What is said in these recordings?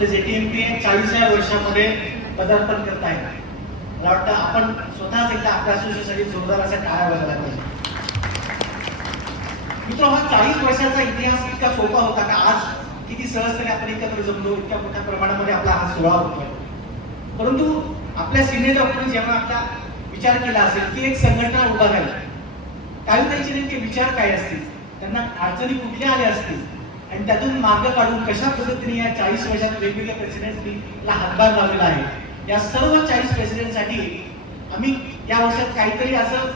आपले जेटीएमपी 40व्या वर्षामध्ये पदार्पण करत आहे. मला वाटतं आपण स्वतःच एकदा आपल्या असोसिएशनसाठी जोरदार असा टाळ्या वाजवायला पाहिजे. मित्र, हा 40 वर्षाचा इतिहास इतका सोपा होता का आज किती सहजतेने आपण एकत्र जमलो, इतक्या मोठ्या प्रमाणामध्ये आपला हा सोहळा होतोय. परंतु आपल्या सिनियर डॉक्टरने जेव्हा आपला विचार केला असेल की एक संघटना उभा झाली, काही त्यांचे नेमके विचार काय असतील, त्यांना अडचणी कुठल्या आल्या असतील आणि त्यातून मार्ग काढून कशा पद्धतीने या 40 वर्षात वेगवेगळ्या प्रेसिडेंटला हातभार लावलेला आहे, या सर्व 40 प्रेसिडेंटसाठी आम्ही या वर्षात काहीतरी असं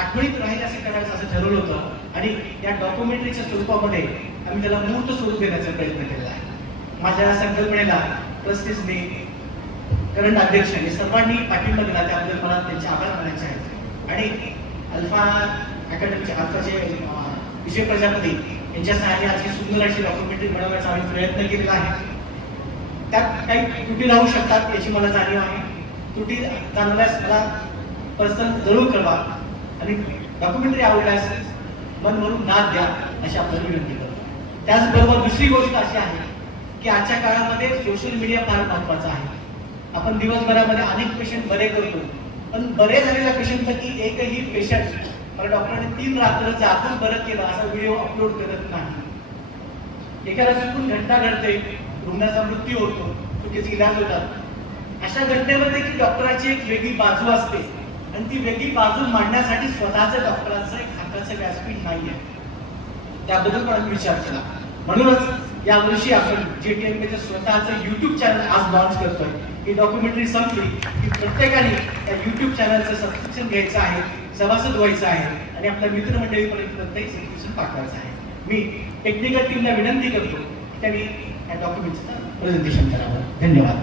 आठवणीत राहील असं करायचं असं ठरवलं होतं आणि या डॉक्युमेंटरीच्या स्वरूपामध्ये आम्ही त्याला मूर्त स्वरूप देण्याचा प्रयत्न केलेला आहे. माझ्या संकल्पनेला ट्रस्टीजनी, करंट अध्यक्ष आणि सर्वांनी पाठिंबा दिला, त्याबद्दल मला त्यांचे आभार मानायचे आहेत. आणि अल्फा अकॅडमीचे अल्फाचे विजय प्रजापती यांच्या सहाय्याने अशी सुंदर अशी डॉक्युमेंटरी बनवण्याचा आम्ही प्रयत्न केलेला आहे. त्यात काही त्रुटी राहू शकतात याची मला जाणीव आहे. त्रुटी जाणवल्यास मला पर्सनल जरूर कळवा आणि डॉक्युमेंटरी आवडल्यास मन भरून नाद द्या अशी आपल्याला विनंती करतो. त्याचबरोबर दुसरी गोष्ट अशी आहे की आजच्या काळामध्ये सोशल मीडिया फार महत्वाचा आहे. आपण दिवसभरामध्ये अनेक पेशंट बरे करतो, पण बरे झालेल्या पेशंटपैकी एकही पेशंट मला डॉक्टरांनी 3 रात्र जागून बरं केलं असा व्हिडिओ अपलोड करत नाही. एखादा चुकून घटना घडते, रुग्णाचा मृत्यू होतो, चुकीचे इलाज होतात. अशा घटनेवर देखील डॉक्टराची एक वेगळी बाजू असते आणि ती वेगळी बाजू मांडण्यासाठी स्वतःचं डॉक्टरांचं एक हाताचं व्यासपीठ नाहीये. त्याबद्दल पण आम्ही विचार केला. म्हणूनच यावर्षी आपण जेटीएमपीचं स्वतःचं युट्यूब चॅनल आज लॉन्च करतोय. ही डॉक्युमेंटरी संपली की प्रत्येकाने त्या युट्यूब चॅनलचं सबस्क्रिप्शन घ्यायचं आहे, सभासद व्हायचं आहे आणि आपल्या मित्रमंडळीपर्यंत सबस्क्रिप्शन पाठवायचं आहे. मी टेक्निकल टीमला विनंती करतो की त्यांनी या डॉक्युमेंटचं प्रेझेंटेशन करावं. धन्यवाद.